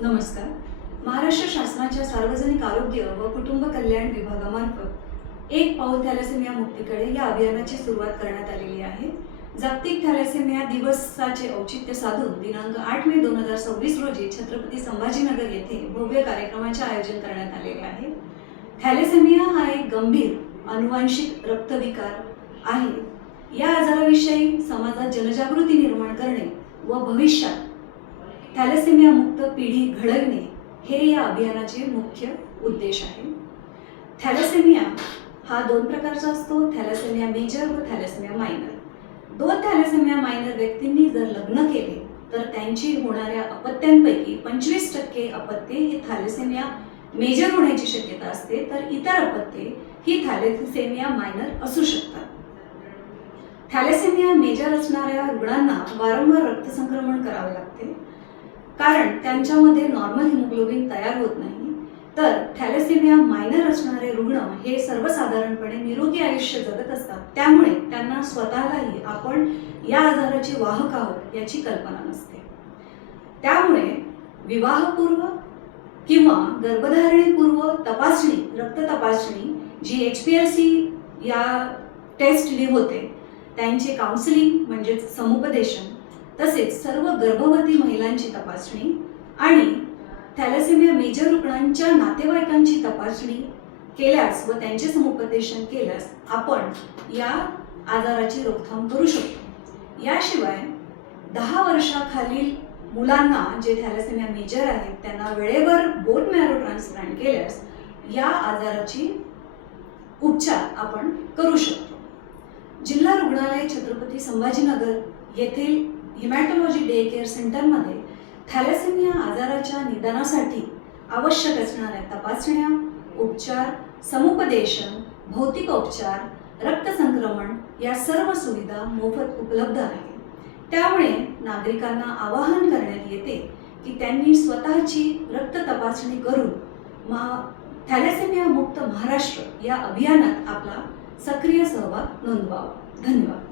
नमस्कार. महाराष्ट्र शासनाच्या सार्वजनिक आरोग्य व कुटुंब कल्याण विभागामार्फत एक पाऊल थॅलेसेमिया मुक्तीकडे या अभियानाची सुरुवात करण्यात आलेली आहे. जागतिक थॅलेसेमिया दिवसाचे औचित्य साधून दिनांक 8 मे 2026 रोजी छत्रपती संभाजीनगर येथे भव्य कार्यक्रमाचे आयोजन करण्यात आलेले आहे. थॅलेसेमिया हा एक गंभीर अनुवांशिक रक्तविकार आहे. या आजाराविषयी समाजात जनजागृती निर्माण करणे व भविष्यात थॅलेसेमिया मुक्त पिढी घडविणे हे या अभियानाचे मुख्य उद्देश आहे. थॅलेसेमिया हा 2 प्रकारचा असतो, थॅलेसेमिया मेजर व थॅलेसेमिया मायनर. 2 थॅलेसेमिया मायनर व्यक्तींनी जर लग्न केले तर त्यांची होणाऱ्या अपत्यांपैकी 25% अपत्ये ही थॅलेसेमिया मेजर होण्याची शक्यता असते, तर इतर अपत्ये ही थॅलेसेमिया मायनर असू शकतात. थॅलेसेमिया मेजर असणाऱ्या रुग्णांना वारंवार रक्तसंक्रमण करावे लागते, कारण त्यांच्यामध्ये नॉर्मल हिमोग्लोबिन तयार होत नाही. तर थॅलेसेमिया मायनर असणारे रुग्ण हे सर्वसाधारणपणे निरोगी आयुष्य जगत असतात, त्यामुळे त्यांना स्वतःलाही आपण या आजाराचे वाहक आहोत याची कल्पना नसते. त्यामुळे विवाहपूर्व किंवा गर्भधारणेपूर्व तपासणी, रक्त तपासणी जी HPLC या टेस्टने होते, त्यांचे काउन्सिलिंग म्हणजे समुपदेशन, तसेच सर्व गर्भवती महिलांची तपासणी आणि थॅलेसेमिया मेजर रुग्णांच्या नातेवाईकांची तपासणी केल्यास व त्यांचे समुपदेशन केल्यास आपण या आजाराची रोकथाम करू शकतो. याशिवाय 10 वर्षाखालील मुलांना जे थॅलेसेमिया मेजर आहेत त्यांना वेळेवर बोन मॅरो ट्रान्सप्लांट केल्यास या आजाराची उपचार आपण करू शकतो. जिल्हा रुग्णालय छत्रपती संभाजीनगर येथील हिमॅटोलॉजी डे केअर सेंटरमध्ये थॅलेसेमिया आजाराच्या निदानासाठी आवश्यक असणाऱ्या तपासण्या, उपचार, समुपदेशन, भौतिकोपचार, रक्तसंक्रमण या सर्व सुविधा मोफत उपलब्ध आहेत. त्यामुळे नागरिकांना आवाहन करण्यात येते की त्यांनी स्वतःची रक्त तपासणी करून थॅलेसेमिया मुक्त महाराष्ट्र या अभियानात आपला सक्रिय सहभाग नोंदवावा. धन्यवाद.